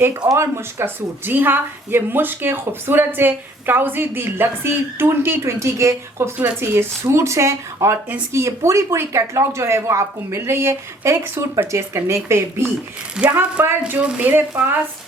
एक और मुश्क का सूट। जी हाँ, ये मुश्क के खूबसूरत से ट्राउज़र दी लक्सी 2020 के खूबसूरत से ये सूट्स हैं और इसकी ये पूरी कैटलॉग जो है वो आपको मिल रही है एक सूट परचेज़ करने पे भी। यहाँ पर जो मेरे पास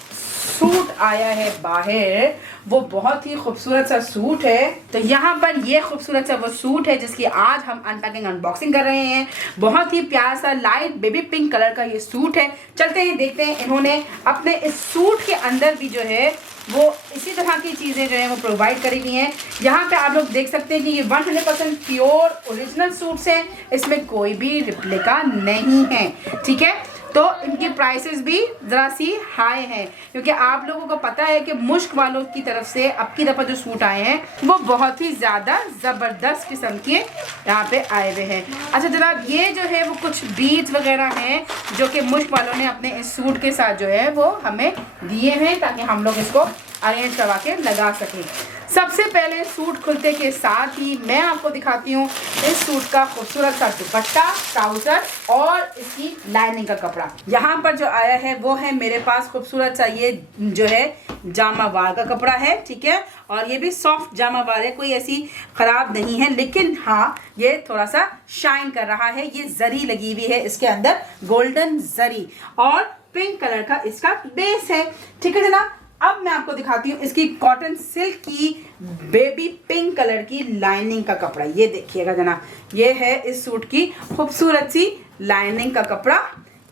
सूट आया है बाहर, वो बहुत ही खूबसूरत सा सूट है। तो यहाँ पर ये खूबसूरत सा वो सूट है जिसकी आज हम अनपैकिंग अनबॉक्सिंग कर रहे हैं। बहुत ही प्यारा सा लाइट बेबी पिंक कलर का ये सूट है। चलते हैं देखते हैं इन्होंने अपने इस सूट के अंदर भी जो है वो इसी तरह की चीज़ें जो है वो प्रोवाइड करी हुई हैं। यहाँ पे आप लोग देख सकते हैं कि ये 100% प्योर ओरिजिनल सूट्स हैं, इसमें कोई भी रिप्लिका नहीं है। ठीक है, तो इनकी प्राइसेस भी ज़रा सी हाई हैं क्योंकि आप लोगों को पता है कि मुश्क वालों की तरफ से अब की दफ़ा जो सूट आए हैं वो बहुत ही ज़्यादा ज़बरदस्त किस्म के यहाँ पे आए हुए हैं। अच्छा जनाब, ये जो है वो कुछ बीड्स वगैरह हैं जो कि मुश्क वालों ने अपने इस सूट के साथ जो है वो हमें दिए हैं ताकि हम लोग इसको अरेंज करवा के लगा सकें। सबसे पहले सूट खुलते के साथ ही मैं आपको दिखाती हूँ इस सूट का खूबसूरत सा दुपट्टा, ट्राउज़र और इसकी लाइनिंग का कपड़ा। यहाँ पर जो आया है वो है मेरे पास खूबसूरत सा ये जो है जामा वार का कपड़ा है। ठीक है, और ये भी सॉफ्ट जामा वार है, कोई ऐसी ख़राब नहीं है, लेकिन हाँ ये थोड़ा सा शाइन कर रहा है। ये जरी लगी हुई है इसके अंदर, गोल्डन जरी, और पिंक कलर का इसका बेस है। ठीक है जनाब, अब मैं आपको दिखाती हूँ इसकी कॉटन सिल्क की बेबी पिंक कलर की लाइनिंग का कपड़ा। ये देखिएगा जनाब, ये है इस सूट की खूबसूरत सी लाइनिंग का कपड़ा।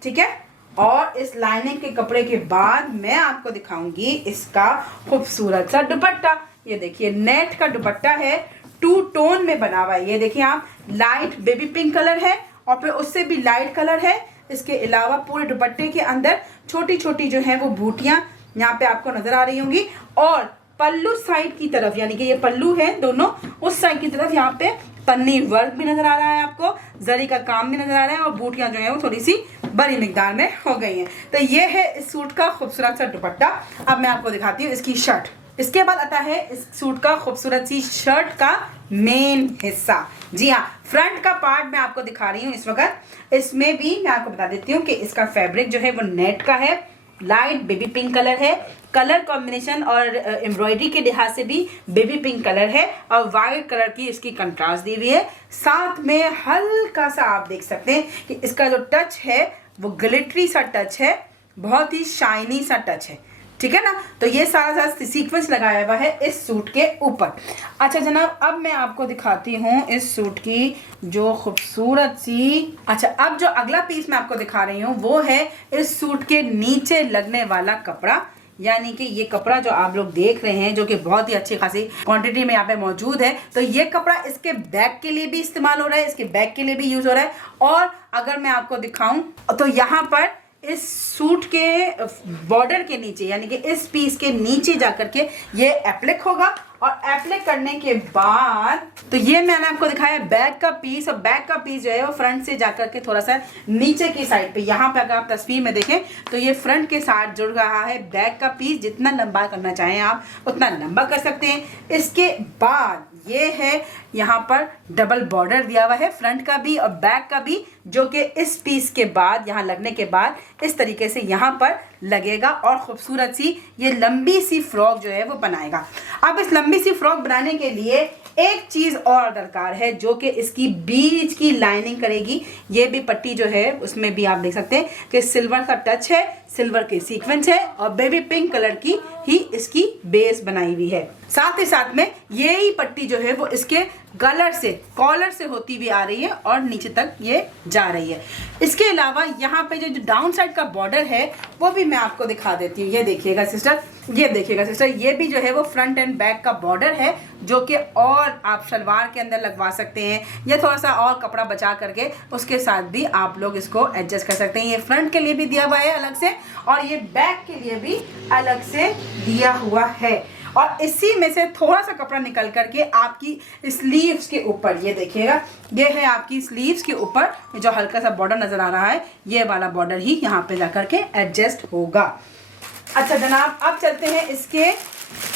ठीक है, और इस लाइनिंग के कपड़े के बाद मैं आपको दिखाऊंगी इसका खूबसूरत सा दुपट्टा। ये देखिए नेट का दुपट्टा है, 2 टोन में बना हुआ है। ये देखिए आप, लाइट बेबी पिंक कलर है और फिर उससे भी लाइट कलर है। इसके अलावा पूरे दुपट्टे के अंदर छोटी छोटी जो है वो बूटियां यहाँ पे आपको नजर आ रही होंगी, और पल्लू साइड की तरफ, यानी कि ये पल्लू है दोनों, उस साइड की तरफ यहाँ पे पन्नी वर्क भी नजर आ रहा है, आपको जरी का काम भी नजर आ रहा है, और बूटियां जो है वो थोड़ी सी बड़ी मिकदार में हो गई हैं। तो ये है इस सूट का खूबसूरत सा दुपट्टा। अब मैं आपको दिखाती हूँ इसकी शर्ट। इसके बाद आता है इस सूट का खूबसूरत सी शर्ट का मेन हिस्सा। जी हाँ, फ्रंट का पार्ट मैं आपको दिखा रही हूँ इस वक्त। इसमें भी मैं आपको बता देती हूँ कि इसका फैब्रिक जो है वो नेट का है, लाइट बेबी पिंक कलर है, कलर कॉम्बिनेशन और एम्ब्रॉयडरी के लिहाज से भी बेबी पिंक कलर है, और वाइट कलर की इसकी कंट्रास्ट दी हुई है। साथ में हल्का सा आप देख सकते हैं कि इसका जो टच है वो ग्लिटरी सा टच है, बहुत ही शाइनी सा टच है। ठीक है ना, तो ये सारा सीक्वेंस लगाया हुआ है इस सूट के ऊपर। अच्छा जनाब, अब मैं आपको दिखाती हूँ इस सूट की जो खूबसूरत सी, अच्छा अब जो अगला पीस मैं आपको दिखा रही हूँ वो है इस सूट के नीचे लगने वाला कपड़ा। यानी कि ये कपड़ा जो आप लोग देख रहे हैं, जो कि बहुत ही अच्छी खासी क्वांटिटी में यहाँ पे मौजूद है, तो ये कपड़ा इसके बैक के लिए भी इस्तेमाल हो रहा है, इसके बैक के लिए भी यूज हो रहा है। और अगर मैं आपको दिखाऊं तो यहाँ पर इस सूट के बॉर्डर के नीचे, यानी कि इस पीस के नीचे जाकर के ये एप्लिक होगा, और एप्लिक करने के बाद तो ये मैंने आपको दिखाया बैक का पीस, और बैक का पीस जो है वो फ्रंट से जाकर के थोड़ा सा नीचे की साइड पे, यहाँ पे अगर आप तस्वीर में देखें तो ये फ्रंट के साथ जुड़ रहा है बैक का पीस। जितना लंबा करना चाहें आप उतना लंबा कर सकते हैं। इसके बाद ये है यहाँ पर डबल बॉर्डर दिया हुआ है, फ्रंट का भी और बैक का भी, जो कि इस पीस के बाद यहाँ लगने के बाद इस तरीके से यहाँ पर लगेगा, और खूबसूरत सी ये लंबी सी फ्रॉक जो है वो बनाएगा। अब इस लंबी सी फ्रॉक बनाने के लिए एक चीज़ और दरकार है जो कि इसकी बीच की लाइनिंग करेगी। ये भी पट्टी जो है उसमें भी आप देख सकते हैं कि सिल्वर का टच है, सिल्वर के सीक्वेंस है, और बेबी पिंक कलर की ही इसकी बेस बनाई हुई है। साथ ही साथ में ये ही पट्टी जो है वो इसके कॉलर से होती हुई आ रही है और नीचे तक ये जा रही है। इसके अलावा यहाँ पे जो डाउन साइड का बॉर्डर है वो भी मैं आपको दिखा देती हूँ। ये देखिएगा सिस्टर, ये देखिएगा सिस्टर, ये भी जो है वो फ्रंट एंड बैक का बॉर्डर है, जो कि और आप शलवार के अंदर लगवा सकते हैं, या थोड़ा सा और कपड़ा बचा करके उसके साथ भी आप लोग इसको एडजस्ट कर सकते हैं। ये फ्रंट के लिए भी दिया हुआ है अलग से, और ये बैक के लिए भी अलग से दिया हुआ है। और इसी में से थोड़ा सा कपड़ा निकल करके आपकी स्लीव्स के ऊपर, ये देखिएगा, ये है आपकी स्लीव्स के ऊपर जो हल्का सा बॉर्डर नजर आ रहा है, ये वाला बॉर्डर ही यहाँ पे जाकर के एडजस्ट होगा। अच्छा जनाब, अब चलते हैं इसके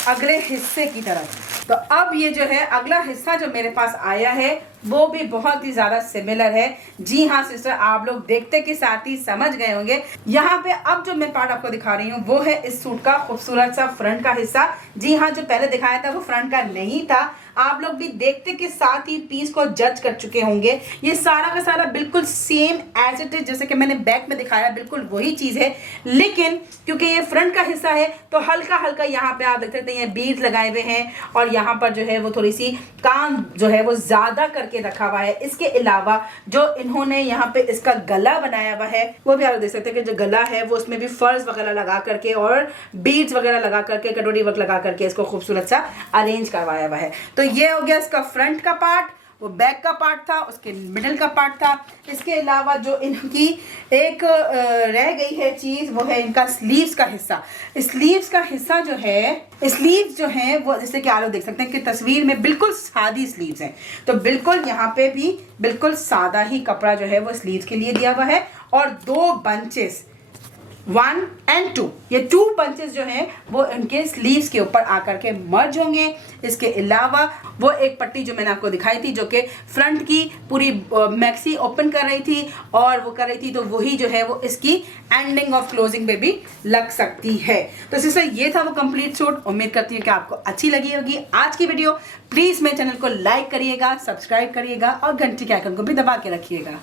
अगले हिस्से की तरफ। तो अब ये जो है अगला हिस्सा जो मेरे पास आया है वो भी बहुत ही ज़्यादा सिमिलर है। जी हाँ सिस्टर, आप लोग देखते के साथ ही समझ गए होंगे। यहाँ पे अब जो मैं पार्ट आपको दिखा रही हूँ वो है इस सूट का खूबसूरत सा फ्रंट का हिस्सा। जी हाँ, जो पहले दिखाया था वो फ्रंट का नहीं था। आप लोग भी देखते के साथ ही पीस को जज कर चुके होंगे। ये सारा का सारा बिल्कुल सेम एज इट इज जैसे कि मैंने बैक में दिखाया, बिल्कुल वही चीज़ है, लेकिन क्योंकि ये फ्रंट का हिस्सा है तो हल्का हल्का यहाँ पे आप देख सकते हैं बीड्स लगाए हुए हैं और यहाँ पर जो है वो थोड़ी सी काम जो है वो ज़्यादा करके रखा हुआ है। इसके अलावा जो इन्होंने यहाँ पे इसका गला बनाया हुआ है वो भी आप देख सकते हैं कि जो गला है वो उसमें भी फर्स वगैरह लगा करके और बीड्स वगैरह लगा करके कटोरी वर्क लगा करके इसको खूबसूरत सा अरेंज करवाया हुआ है। तो ये हो गया इसका फ्रंट का पार्ट, वो बैक का पार्ट था, उसके मिडल का पार्ट था। इसके अलावा जो इनकी एक रह गई है चीज़ वो है इनका स्लीव्स का हिस्सा। स्लीव्स का हिस्सा जो है, स्लीव्स जो है वो जैसे कि आप लोग देख सकते हैं कि तस्वीर में बिल्कुल सादी स्लीव्स हैं, तो बिल्कुल यहाँ पे भी बिल्कुल सादा ही कपड़ा जो है वो स्लीव्स के लिए दिया हुआ है और 2 बंचेस 1 और 2, ये 2 बंचेस जो हैं वो इनके स्लीव्स के ऊपर आकर के मर्ज होंगे। इसके अलावा वो एक पट्टी जो मैंने आपको दिखाई थी जो कि फ्रंट की पूरी मैक्सी ओपन कर रही थी और वो कर रही थी, तो वही जो है वो इसकी एंडिंग ऑफ क्लोजिंग पे भी लग सकती है। तो सिस्टर ये था वो कंप्लीट सूट। उम्मीद करती हूँ कि आपको अच्छी लगी होगी आज की वीडियो। प्लीज़ मेरे चैनल को लाइक करिएगा, सब्सक्राइब करिएगा और घंटी के आइकन को भी दबा के रखिएगा।